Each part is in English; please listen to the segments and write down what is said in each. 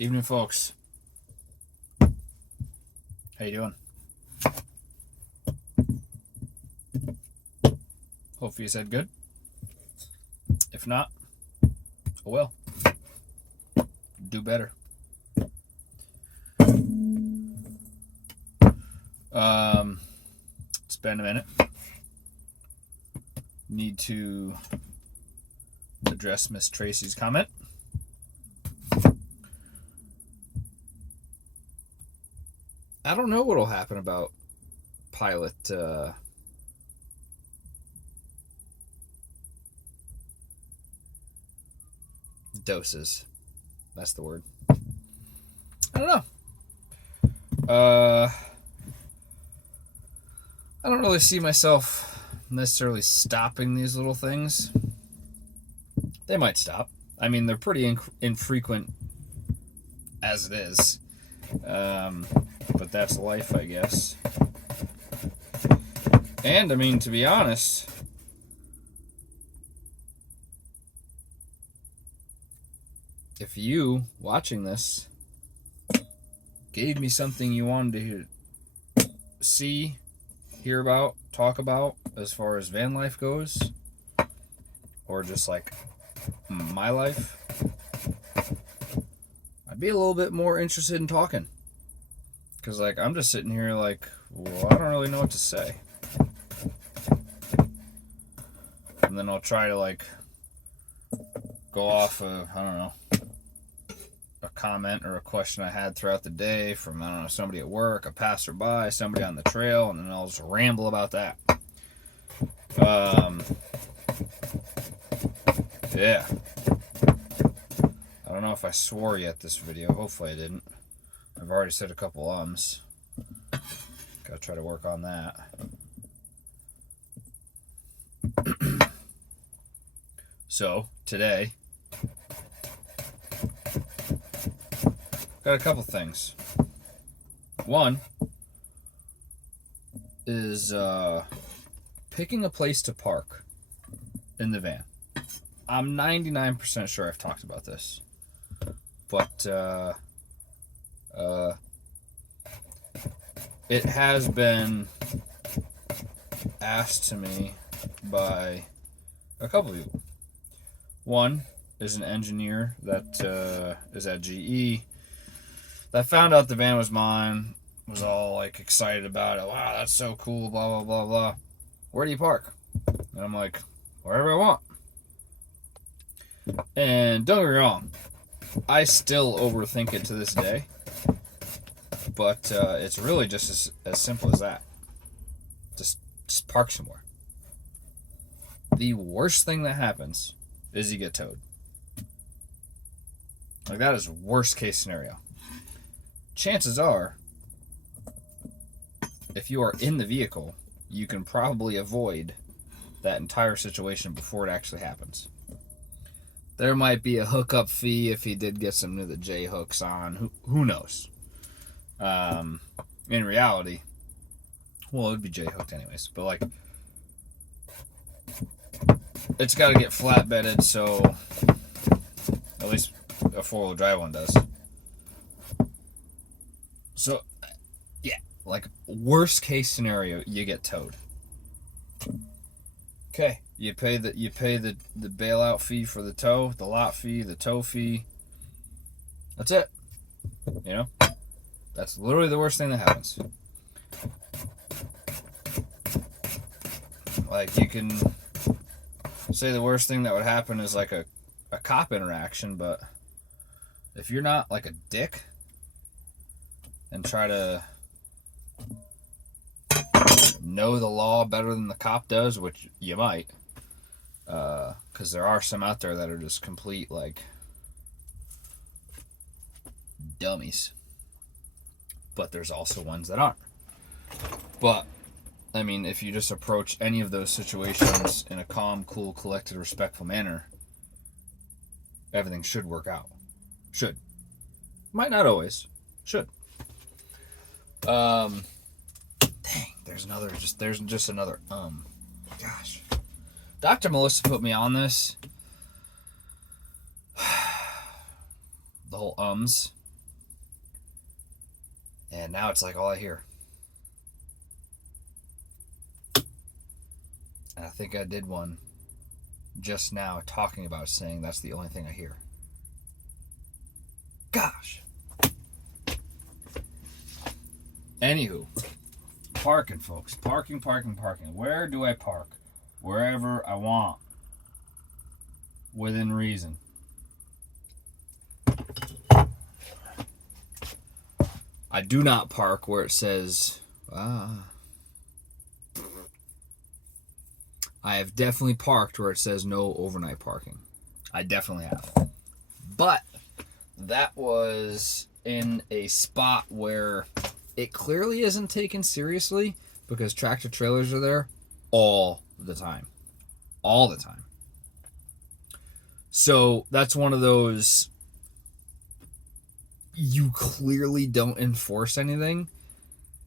Evening, folks. How you doing? Hopefully you said good. If not, oh well. Do better. It's been a minute. Need to address Miss Tracy's comment. I don't know what'll happen about pilot doses. That's the word. I don't know. I don't really see myself necessarily stopping these little things. They might stop. I mean, they're pretty infrequent as it is. But that's life, I guess. And, I mean, to be honest, if you, watching this, gave me something you wanted to see, hear about, talk about, as far as van life goes, or just like my life, I'd be a little bit more interested in talking. Because, like, I'm just sitting here like, well, I don't really know what to say. And then I'll try to, like, go off of, I don't know, a comment or a question I had throughout the day from, I don't know, somebody at work, a passerby, somebody on the trail, and then I'll just ramble about that. Yeah. I don't know if I swore yet this video. Hopefully I didn't. I've already said a couple ums. Gotta try to work on that. So, today, got a couple things. One is picking a place to park in the van. I'm 99% sure I've talked about this. But, it has been asked to me by a couple of people. One is an engineer that is at GE that found out the van was mine, was all like excited about it. Wow, that's so cool, blah, blah, blah, blah. Where do you park? And I'm like, wherever I want. And don't get me wrong, I still overthink it to this day. But it's really just as simple as that. Just park somewhere. The worst thing that happens is you get towed. Like, that is worst case scenario. Chances are, if you are in the vehicle, you can probably avoid that entire situation before it actually happens. There might be a hookup fee if he did get some of the J hooks on. Who knows? In reality, well, it would be J hooked anyways, but like, it's got to get flatbedded, so at least a 4-wheel drive one does. So, yeah, like, worst case scenario, you get towed. Okay, you pay the bailout fee for the tow, the lot fee, the tow fee. That's it. You know? That's literally the worst thing that happens. Like, you can say the worst thing that would happen is like a cop interaction, but if you're not like a dick and try to know the law better than the cop does, which you might, because there are some out there that are just complete, like, dummies. But there's also ones that aren't. But, I mean, if you just approach any of those situations in a calm, cool, collected, respectful manner, everything should work out. Should. Might not always. Should. Dang, there's just another Gosh. Dr. Melissa put me on this. The whole ums. And now it's like all I hear. And I think I did one just now talking about saying that's the only thing I hear. Gosh. Anywho, parking, folks. Parking. Where do I park? Wherever I want. Within reason. I do not park where it says, I have definitely parked where it says no overnight parking. I definitely have. But that was in a spot where it clearly isn't taken seriously because tractor trailers are there all the time. All the time. So that's one of those, you clearly don't enforce anything,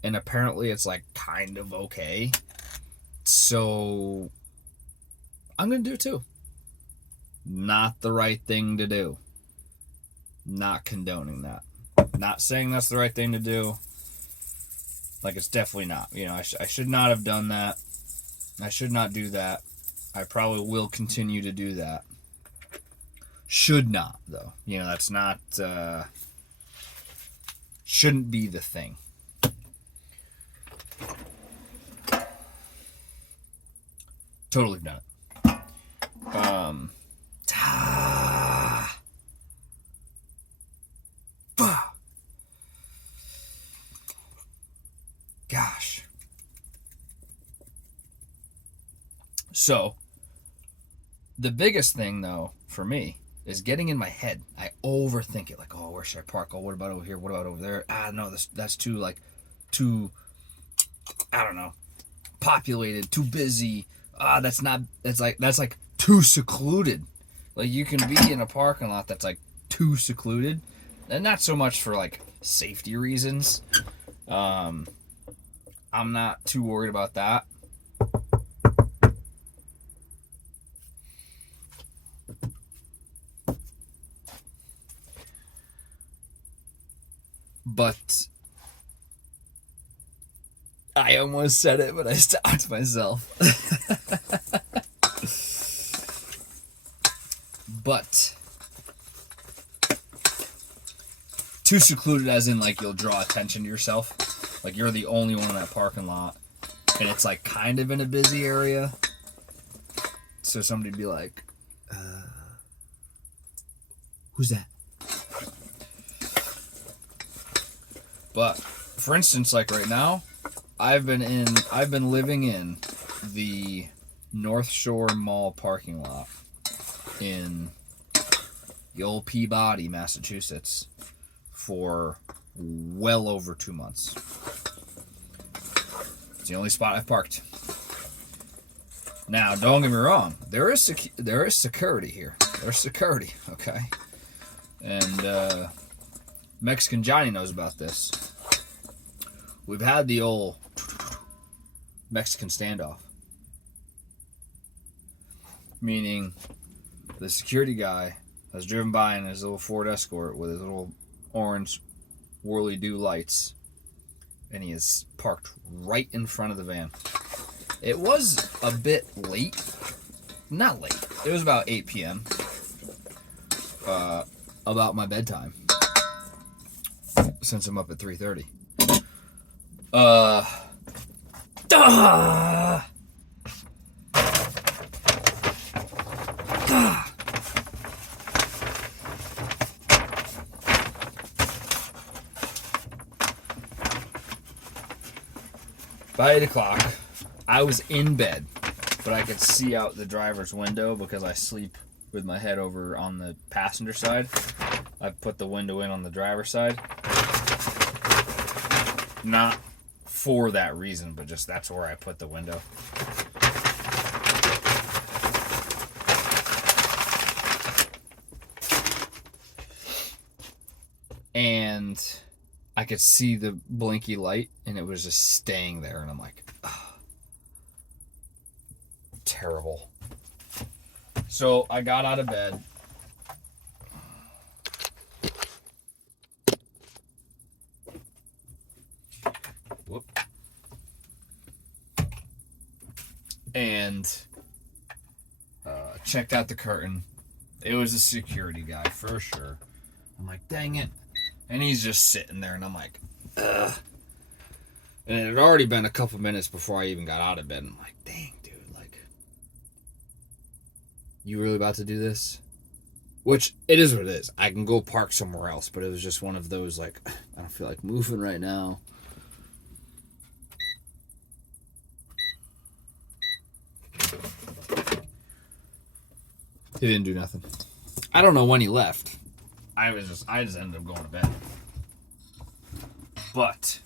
and apparently it's like kind of okay. So I'm going to do it too. Not the right thing to do. Not condoning that. Not saying that's the right thing to do. Like, it's definitely not. You know, I should not have done that. I should not do that. I probably will continue to do that. Should not, though. You know, that's not... shouldn't be the thing. Totally done it. Gosh. So, the biggest thing, though, for me, is getting in my head. I overthink it. Like, oh, where should I park? Oh, what about over here? What about over there? No, that's too, I don't know, populated, too busy. That's like too secluded. Like, you can be in a parking lot that's like too secluded, and not so much for like safety reasons. I'm not too worried about that. But I almost said it, but I stopped myself. But too secluded as in like you'll draw attention to yourself. Like you're the only one in that parking lot. And it's like kind of in a busy area. So somebody'd be like, who's that? But for instance, like right now, I've been living in the North Shore Mall parking lot in the old Peabody, Massachusetts for well over 2 months. It's the only spot I've parked. Now, don't get me wrong, there is security here. There's security, okay? And Mexican Johnny knows about this. We've had the old Mexican standoff. Meaning, the security guy has driven by in his little Ford Escort with his little orange whirly-do lights, and he is parked right in front of the van. It was a bit late. Not late. It was about 8 p.m. About my bedtime. Since I'm up at 3:30. By 8 o'clock, I was in bed, but I could see out the driver's window because I sleep with my head over on the passenger side. I put the window in on the driver's side. Not for that reason, but just that's where I put the window. And I could see the blinky light, and it was just staying there, and I'm like, oh, terrible. So I got out of bed. and checked out the curtain. It was a security guy for sure. I'm like, dang it. And he's just sitting there, and I'm like, ugh. And it had already been a couple minutes before I even got out of bed. I'm like, dang, dude, like, you really about to do this? Which, it is what it is. I can go park somewhere else, but it was just one of those, like, I don't feel like moving right now. He didn't do nothing. I don't know when he left. I just ended up going to bed. But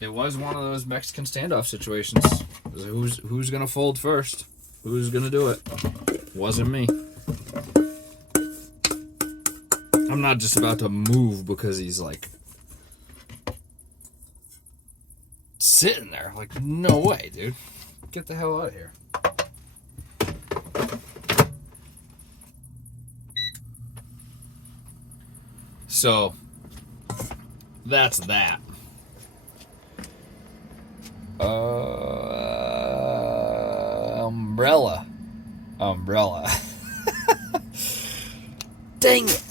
it was one of those Mexican standoff situations. Who's gonna fold first? Who's gonna do it? Wasn't me. I'm not just about to move because he's like sitting there. Like, no way, dude. Get the hell out of here. So that's that. Umbrella. Dang it.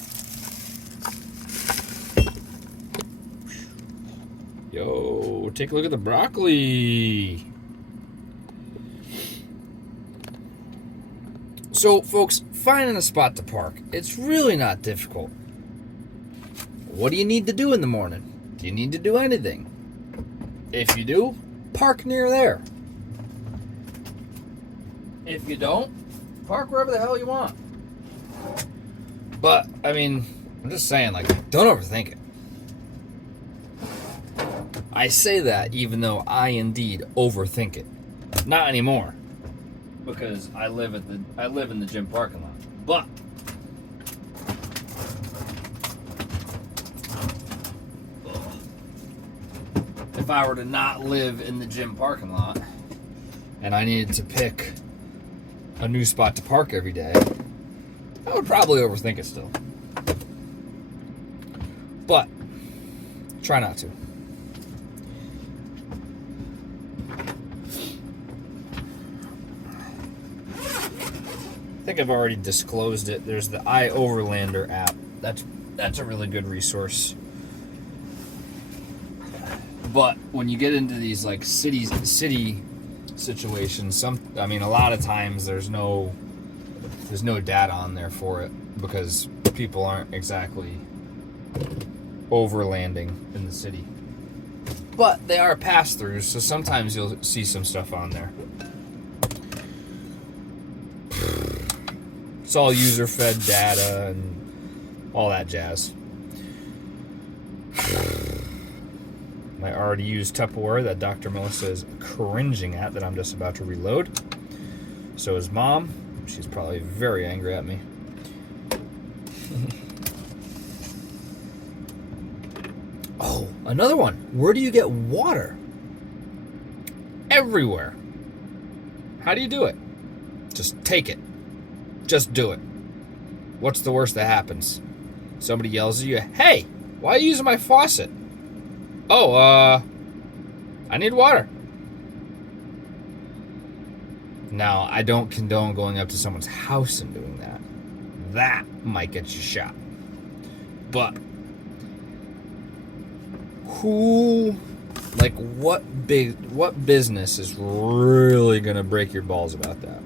Yo, take a look at the broccoli. So, folks, finding a spot to park, it's really not difficult. What do you need to do in the morning? Do you need to do anything? If you do, park near there. If you don't, park wherever the hell you want. But, I mean, I'm just saying, like, don't overthink it. I say that even though I indeed overthink it. Not anymore. Because I live in the gym parking lot. But if I were to not live in the gym parking lot and I needed to pick a new spot to park every day, I would probably overthink it still. But try not to. I think I've already disclosed it. There's the iOverlander app. That's a really good resource. But when you get into these like city situations, a lot of times there's no data on there for it because people aren't exactly overlanding in the city. But they are pass-throughs, so sometimes you'll see some stuff on there. It's all user-fed data and all that jazz. My already used Tupperware that Dr. Melissa is cringing at that I'm just about to reload. So is Mom. She's probably very angry at me. Oh, another one. Where do you get water? Everywhere. How do you do it? Just take it. Just do it. What's the worst that happens? Somebody yells at you, "Hey, why are you using my faucet?" "Oh, I need water." Now, I don't condone going up to someone's house and doing that. That might get you shot. But what business is really gonna break your balls about that?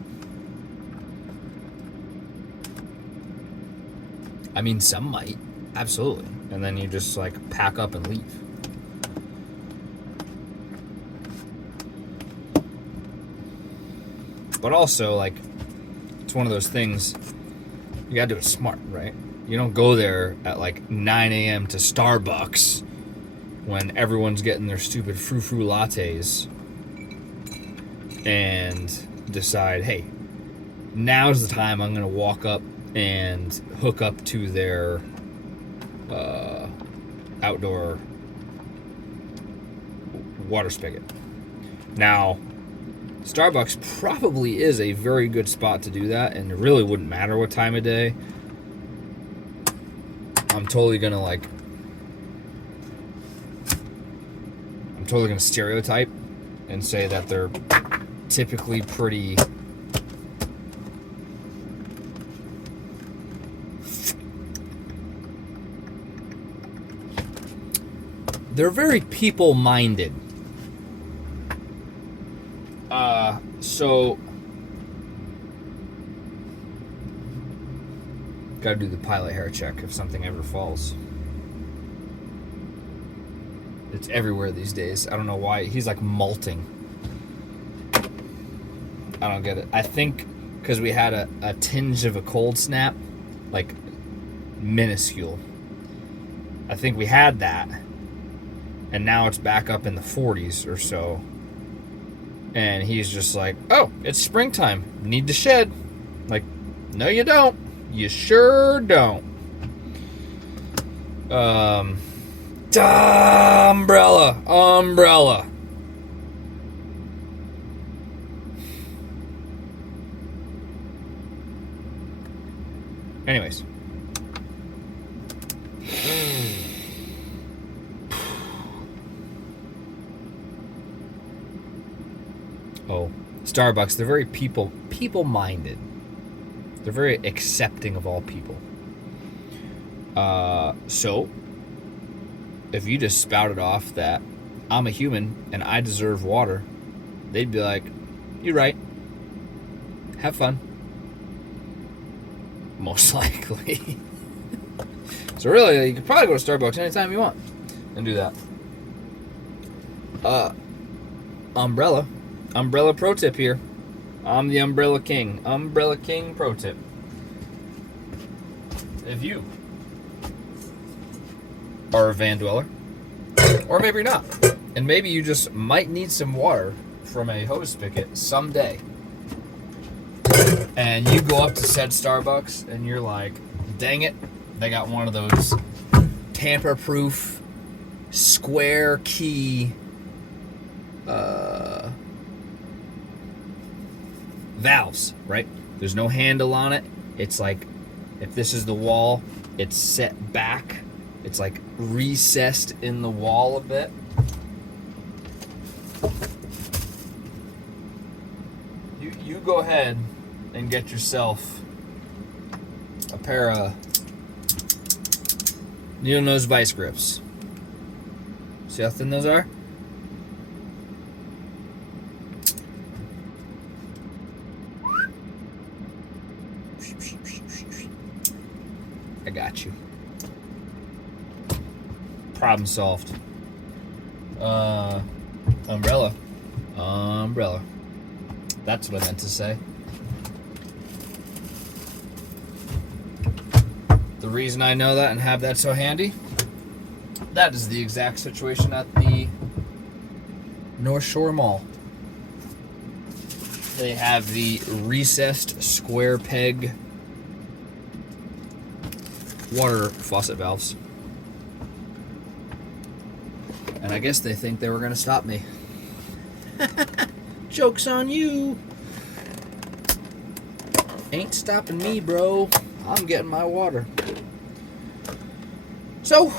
I mean, some might, absolutely. And then you just like pack up and leave. But also, like, it's one of those things, you gotta do it smart, right? You don't go there at like 9 a.m. to Starbucks when everyone's getting their stupid frou-frou lattes and decide, hey, now's the time I'm gonna walk up and hook up to their outdoor water spigot. Now, Starbucks probably is a very good spot to do that, and it really wouldn't matter what time of day. I'm totally gonna stereotype and say that they're typically pretty they're very people-minded. So gotta do the pilot hair check if something ever falls. It's everywhere these days. I don't know why. He's like molting. I don't get it. I think because we had a tinge of a cold snap, like minuscule. I think we had that. And now it's back up in the 40s or so. And he's just like, oh, it's springtime. Need to shed. Like, no, you don't. You sure don't. Umbrella. Anyways. Oh, Starbucks, they're very people-minded. They're very accepting of all people. So, if you just spouted off that I'm a human and I deserve water, they'd be like, you're right. Have fun. Most likely. So really, you could probably go to Starbucks anytime you want and do that. Umbrella pro tip here. I'm the Umbrella King. Umbrella King pro tip. If you are a van dweller, or maybe you're not, and maybe you just might need some water from a hose spigot someday, and you go up to said Starbucks and you're like, dang it, they got one of those tamper-proof square key valves, right? There's no handle on it. It's like, if this is the wall, it's set back. It's like recessed in the wall a bit. You go ahead and get yourself a pair of needle nose vice grips. See how thin those are? I got you. Problem solved. Umbrella. That's what I meant to say. The reason I know that and have that so handy, that is the exact situation at the North Shore Mall. They have the recessed square peg water faucet valves. And I guess they think they were going to stop me. Joke's on you. Ain't stopping me, bro. I'm getting my water. So,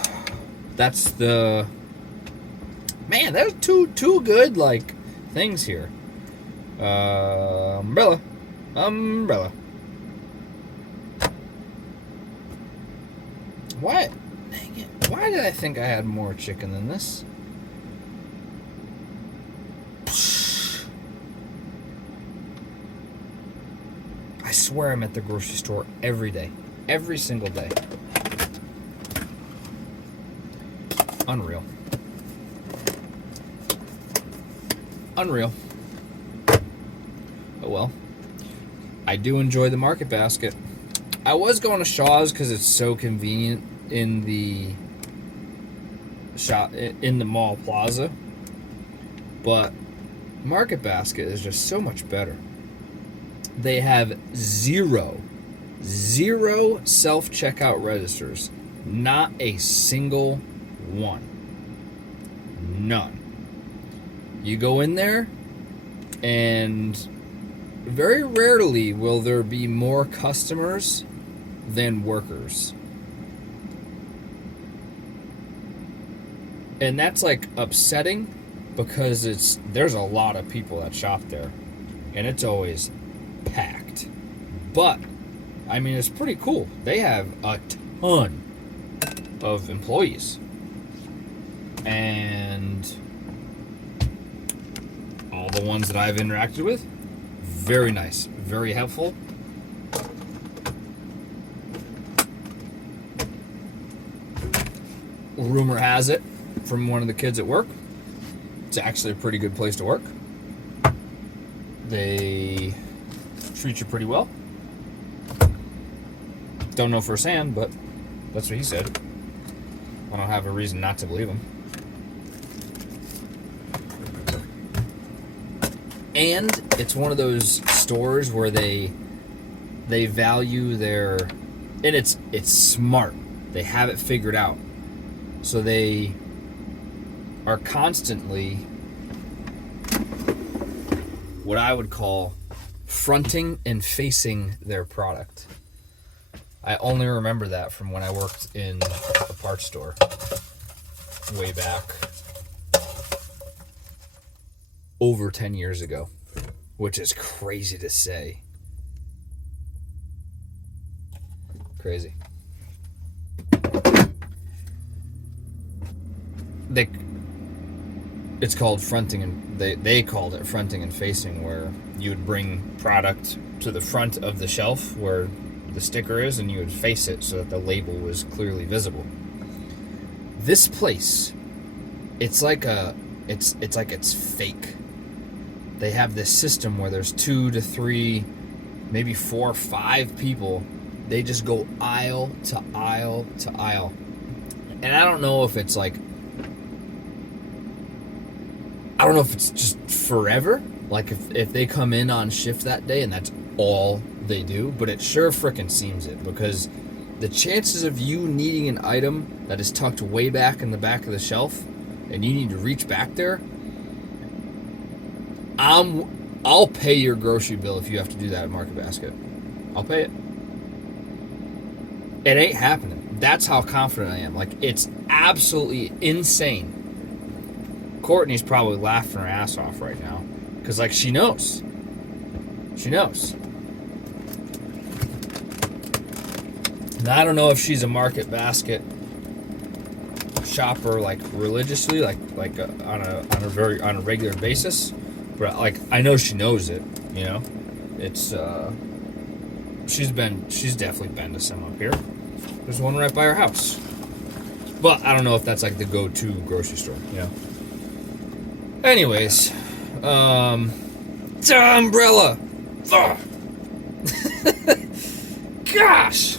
that's the... Man, there's two good, like, things here. Umbrella. What? Dang it. Why did I think I had more chicken than this? I swear I'm at the grocery store every day. Every single day. Unreal. Oh well. I do enjoy the market basket. I was going to Shaw's because it's so convenient in the shop, in the mall plaza. But Market Basket is just so much better. They have zero self-checkout registers. Not a single one. None. You go in there, and very rarely will there be more customers than workers. And that's like upsetting because there's a lot of people that shop there. and it's always packed. But I mean, it's pretty cool. They have a ton of employees, and all the ones that I've interacted with, very nice, very helpful. Rumor has it, from one of the kids at work, it's actually a pretty good place to work. They treat you pretty well. Don't know firsthand, but that's what he said. I don't have a reason not to believe him. And it's one of those stores where they value their, and it's smart. They have it figured out. So they are constantly what I would call fronting and facing their product. I only remember that from when I worked in a parts store way back over 10 years ago, which is crazy to say. Crazy. It's called fronting, and they called it fronting and facing, where you would bring product to the front of the shelf where the sticker is, and you would face it so that the label was clearly visible. This place, it's like it's fake. They have this system where there's 2 to 3, maybe 4 or 5 people. They just go aisle to aisle to aisle. And I don't know if it's just forever, like if they come in on shift that day and that's all they do, but it sure frickin' seems it, because the chances of you needing an item that is tucked way back in the back of the shelf and you need to reach back there, I'll pay your grocery bill if you have to do that at Market Basket. I'll pay it. It ain't happening. That's how confident I am. Like, it's absolutely insane. Courtney's probably laughing her ass off right now, because, like, she knows. She knows. And I don't know if she's a Market Basket shopper, like, religiously, like on a regular basis, but, like, I know she knows it. You know, it's she's definitely been to some up here. There's one right by her house, but I don't know if that's like the go-to grocery store. You know. Anyways, the umbrella. Ugh. Gosh.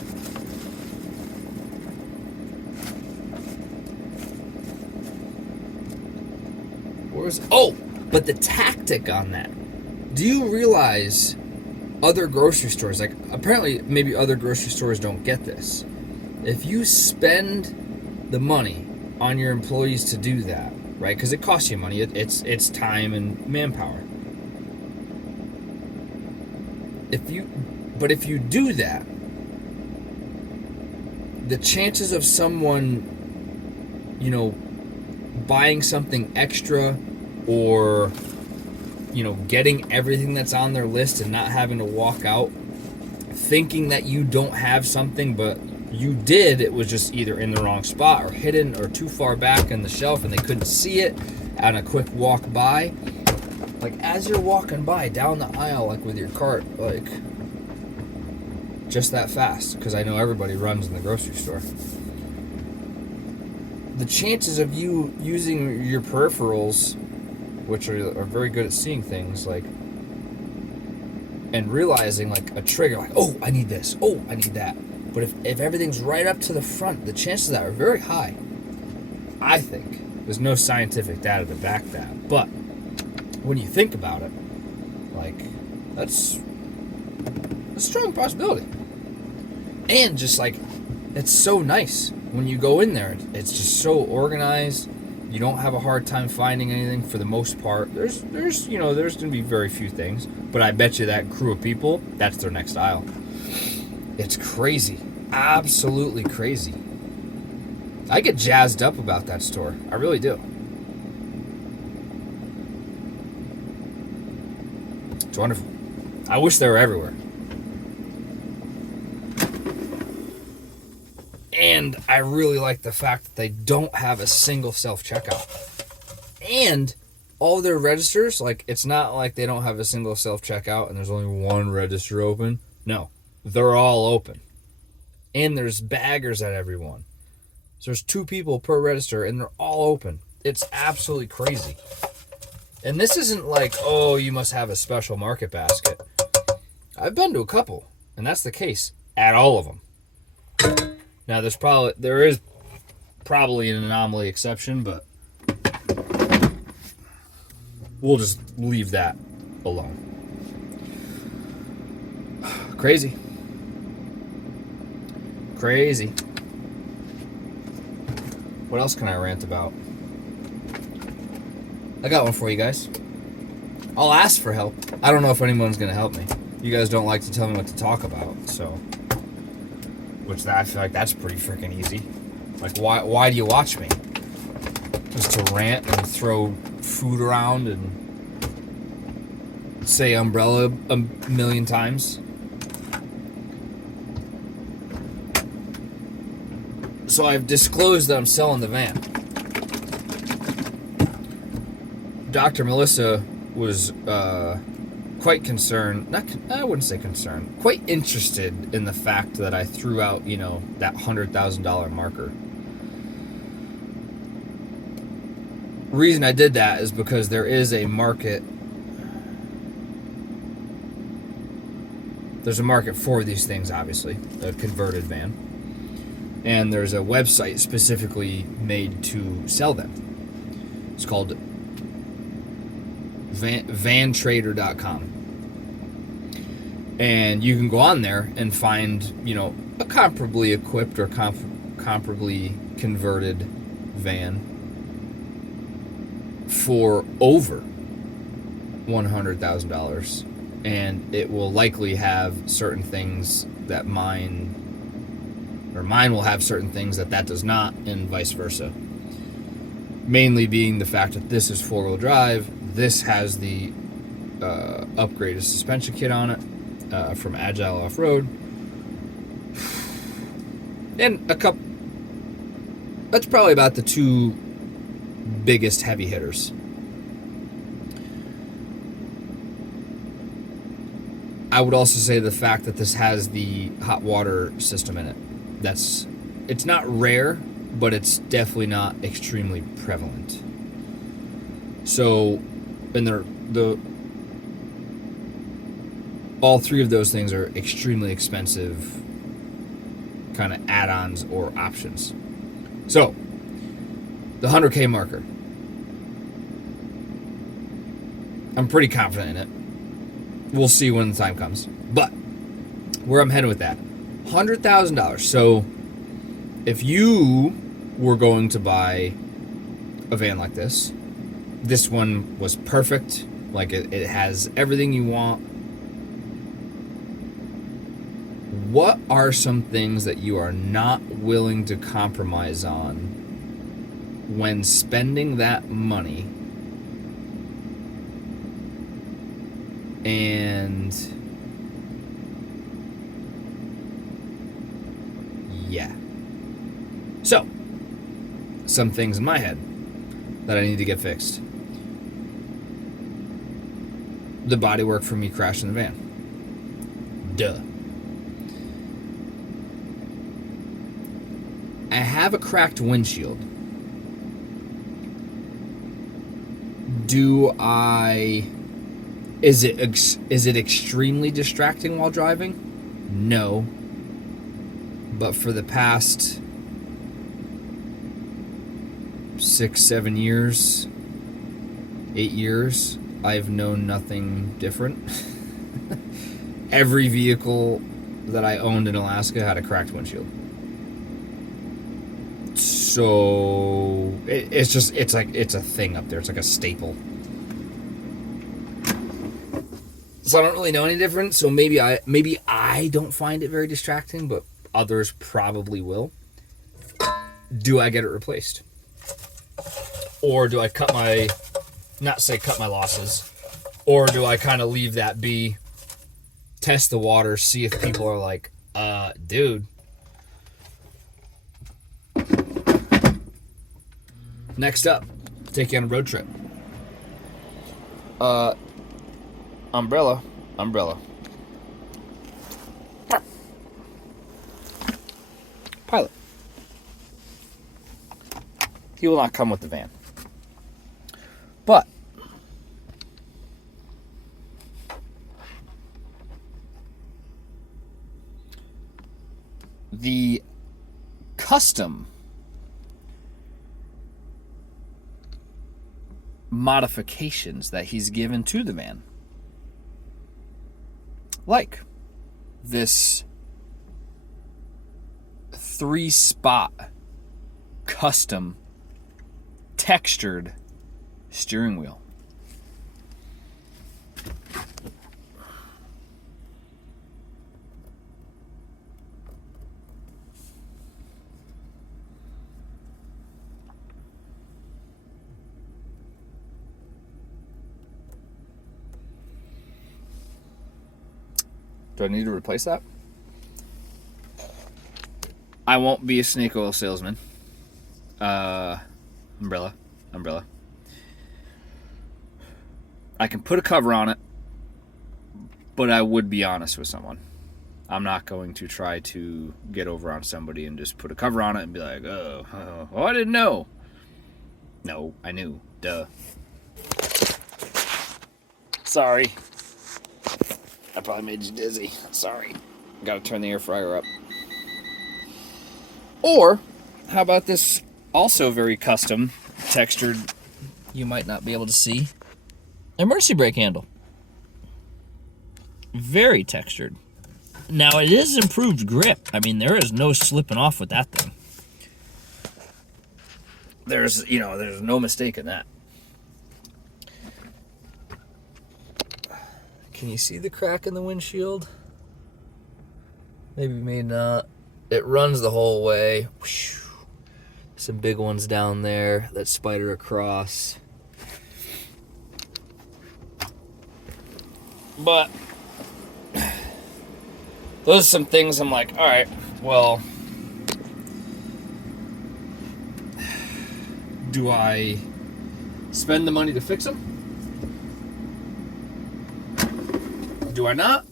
But the tactic on that. Do you realize other grocery stores, like, apparently maybe other grocery stores don't get this. If you spend the money on your employees to do that, right? Because it costs you money. It's time and manpower. If you do that, the chances of someone, you know, buying something extra, or, you know, getting everything that's on their list and not having to walk out thinking that you don't have something, but you did, it was just either in the wrong spot or hidden or too far back in the shelf and they couldn't see it on a quick walk by. Like, as you're walking by down the aisle, like with your cart, like, just that fast, because I know everybody runs in the grocery store. The chances of you using your peripherals, which are very good at seeing things, like, and realizing, like, a trigger, like, oh, I need this, oh, I need that. But if everything's right up to the front, the chances of that are very high. I think. There's no scientific data to back that. But when you think about it, like, that's a strong possibility. And just, like, it's so nice when you go in there. It's just so organized. You don't have a hard time finding anything for the most part. There's going to be very few things. But I bet you that crew of people, that's their next aisle. It's crazy. Absolutely crazy. I get jazzed up about that store. I really do. It's wonderful. I wish they were everywhere. And I really like the fact that they don't have a single self-checkout. And all their registers, like, it's not like they don't have a single self-checkout and there's only one register open. No, they're all open. And there's baggers at every one. So there's 2 people per register and they're all open. It's absolutely crazy. And this isn't like, oh, you must have a special market basket. I've been to a couple, and that's the case at all of them. Now, there is probably an anomaly exception, but we'll just leave that alone. Crazy. Crazy. What else can I rant about? I got one for you guys. I'll ask for help. I don't know if anyone's going to help me. You guys don't like to tell me what to talk about, so... Which I feel like that's pretty freaking easy. Like, why do you watch me? Just to rant and throw food around and say umbrella a million times? So I've disclosed that I'm selling the van. Dr. Melissa was quite concerned, I wouldn't say concerned, quite interested in the fact that I threw out, that $100,000 marker. Reason I did that is because there is a market. There's a market for these things, obviously, a converted van. And there's a website specifically made to sell them. It's called vantrader.com. And you can go on there and find, a comparably equipped or comparably converted van for over $100,000. And it will likely have certain things that mine will have certain things that does not, and vice versa. Mainly being the fact that this is 4-wheel drive. This has the upgraded suspension kit on it from Agile Off-Road. And that's probably about the 2 biggest heavy hitters. I would also say the fact that this has the hot water system in it. It's not rare, but it's definitely not extremely prevalent. So, and all 3 of those things are extremely expensive kind of add-ons or options. So, the 100K marker. I'm pretty confident in it. We'll see when the time comes. But where I'm headed with that, $100,000. So if you were going to buy a van like this one was perfect. Like it has everything you want. What are some things that you are not willing to compromise on when spending that money? And yeah. So, some things in my head that I need to get fixed. The bodywork for me crashing the van. Duh. I have a cracked windshield. Is it extremely distracting while driving? No. But for the past 6, 7 years, 8 years, I've known nothing different. Every vehicle that I owned in Alaska had a cracked windshield. So it's a thing up there. It's like a staple. So I don't really know any different. So maybe I don't find it very distracting, but others probably will. Do I get it replaced? Or do I cut my losses, Or do I kind of leave that be, test the water, see if people are like, dude. Next up, take you on a road trip. Umbrella. Pilot. He will not come with the van. But the custom modifications that he's given to the van, like this 3-spot custom textured steering wheel. Do I need to replace that? I won't be a snake oil salesman. Umbrella. I can put a cover on it, but I would be honest with someone. I'm not going to try to get over on somebody and just put a cover on it and be like, oh, I didn't know. No, I knew. Duh. Sorry. I probably made you dizzy. Sorry. Gotta turn the air fryer up. Or, how about this also very custom, textured, you might not be able to see, emergency brake handle. Very textured. Now, it is improved grip. I mean, there is no slipping off with that thing. There's no mistake in that. Can you see the crack in the windshield? Maybe, maybe not. It runs the whole way. Some big ones down there that spider across. But those are some things I'm like, all right, well, do I spend the money to fix them? Do I not?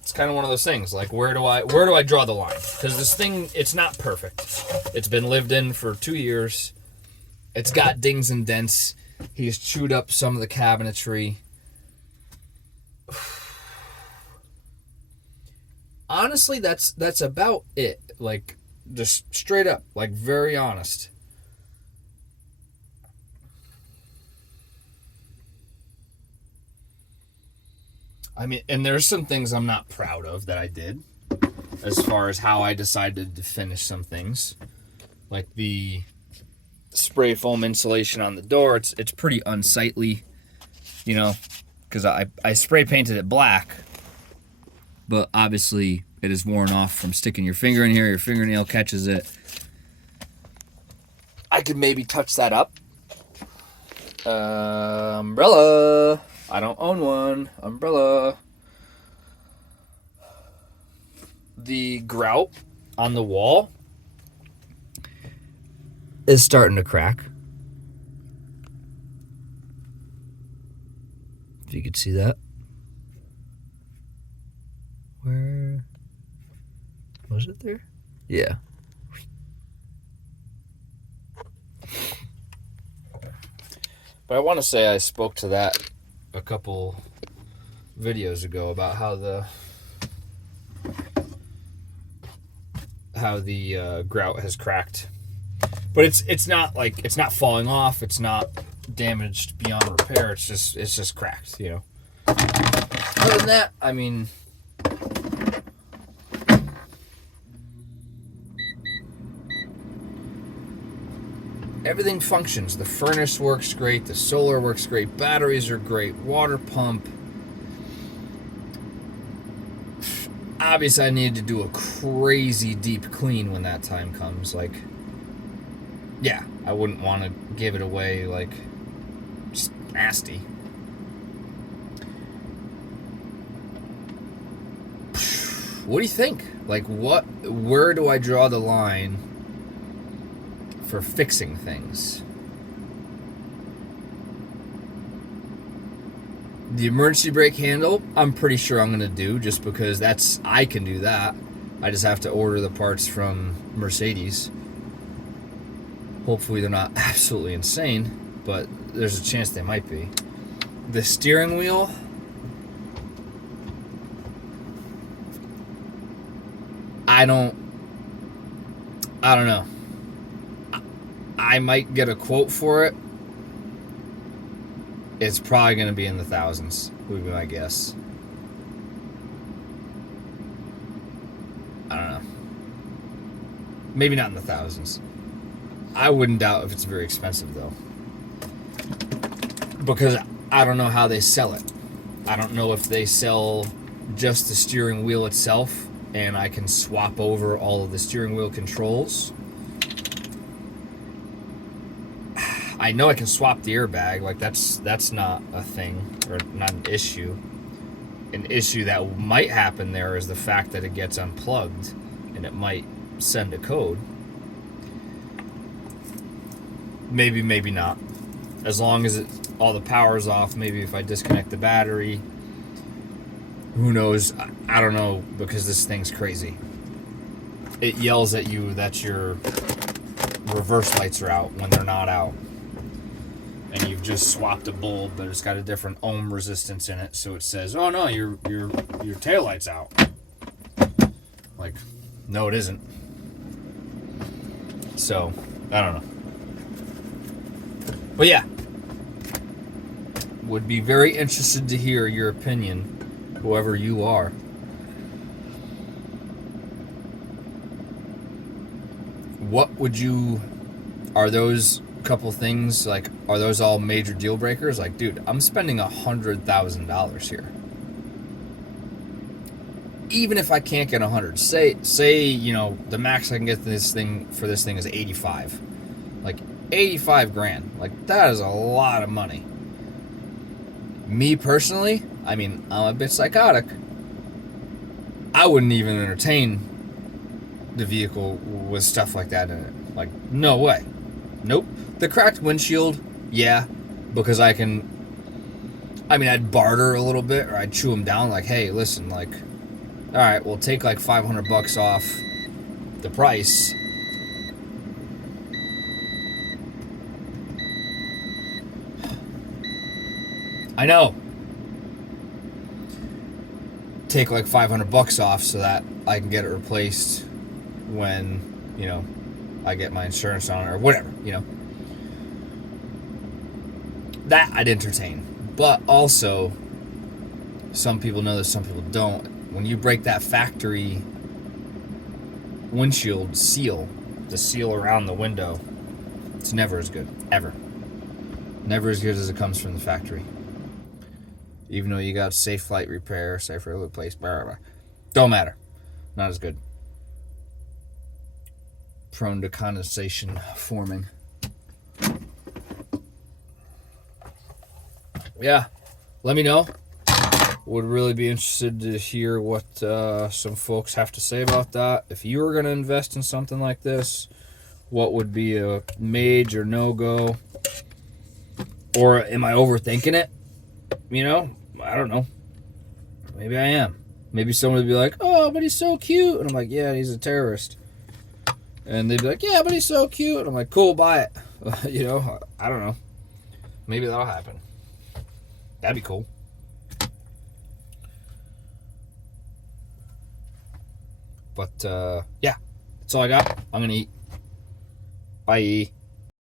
It's kind of one of those things. Like, where do I draw the line? Because this thing, it's not perfect. It's been lived in for 2 years. It's got dings and dents. He's chewed up some of the cabinetry. Honestly, that's about it. Like, just straight up, like, very honest. I mean, and there's some things I'm not proud of that I did, as far as how I decided to finish some things. Like the spray foam insulation on the door, it's pretty unsightly, you know, because I spray painted it black, but obviously it is worn off from sticking your finger in here, your fingernail catches it. I could maybe touch that up. Umbrella. I don't own one. Umbrella. The grout on the wall is starting to crack. If you could see that. Where was it there? Yeah. But I want to say I spoke to that a couple videos ago about how the grout has cracked, but it's not like, it's not falling off, it's not damaged beyond repair, it's just cracked, you know. Other than that, I mean, everything functions. The furnace works great, the solar works great, batteries are great, water pump. Obviously, I need to do a crazy deep clean when that time comes. Like, yeah, I wouldn't want to give it away, like, just nasty. What do you think? Like, where do I draw the line for fixing things? The emergency brake handle, I'm pretty sure I'm going to do, just because I can do that. I just have to order the parts from Mercedes. Hopefully they're not absolutely insane, but there's a chance they might be. The steering wheel, I don't know. I might get a quote for it. It's probably going to be in the thousands, would be my guess. I don't know. Maybe not in the thousands. I wouldn't doubt if it's very expensive, though. Because I don't know how they sell it. I don't know if they sell just the steering wheel itself, and I can swap over all of the steering wheel controls. I know I can swap the airbag. Like, that's not a thing, or not an issue. An issue that might happen there is the fact that it gets unplugged, and it might send a code. Maybe, maybe not. As long as all the power's off, maybe if I disconnect the battery. Who knows? I don't know, because this thing's crazy. It yells at you that your reverse lights are out when they're not out. And you've just swapped a bulb, but it's got a different ohm resistance in it, so it says, "Oh no, your taillight's out." Like, no, it isn't. So, I don't know. But yeah, would be very interested to hear your opinion, whoever you are. What would you? Are those couple things, like, are those all major deal breakers? Like, dude, I'm spending $100,000 here. Even if I can't get 100, say you know, the max I can get this thing is 85. Like, 85 grand. Like, that is a lot of money. Me personally, I mean, I'm a bit psychotic. I wouldn't even entertain the vehicle with stuff like that in it. Like, no way. Nope. The cracked windshield, yeah, because I'd barter a little bit, or I'd chew them down, like, hey, listen, like, all right, we'll take like $500 off the price. I know. Take like $500 off so that I can get it replaced when, you know, I get my insurance on it or whatever, you know. That I'd entertain. But also, some people know this, some people don't. When you break that factory windshield seal, the seal around the window, it's never as good, ever. Never as good as it comes from the factory. Even though you got safe flight repair, safe railway place, blah, blah, blah. Don't matter. Not as good. Prone to condensation forming. Yeah, let me know. Would really be interested to hear what some folks have to say about that. If you were going to invest in something like this, what would be a major no-go? Or am I overthinking it? You know, I don't know. Maybe I am. Maybe someone would be like, "Oh, but he's so cute." And I'm like, "Yeah, he's a terrorist." And they'd be like, "Yeah, but he's so cute." And I'm like, "Cool, buy it." You know, I don't know. Maybe that'll happen. That'd be cool. But, yeah. That's all I got. I'm going to eat. Bye.